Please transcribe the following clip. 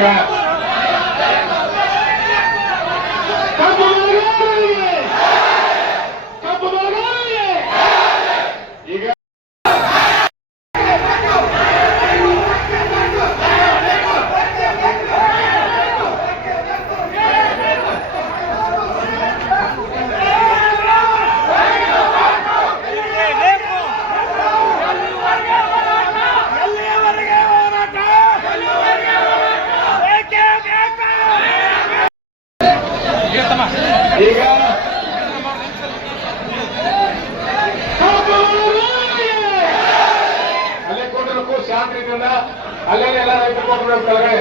Yeah. ಈಗ ಅಲ್ಲೇ ಕೊಟ್ಟರು ಶಾಂತಿ ಅಲ್ಲೇ ಎಲ್ಲ ರೈತರು ಕೊಟ್ಟರು ಕೆಳಗಡೆ.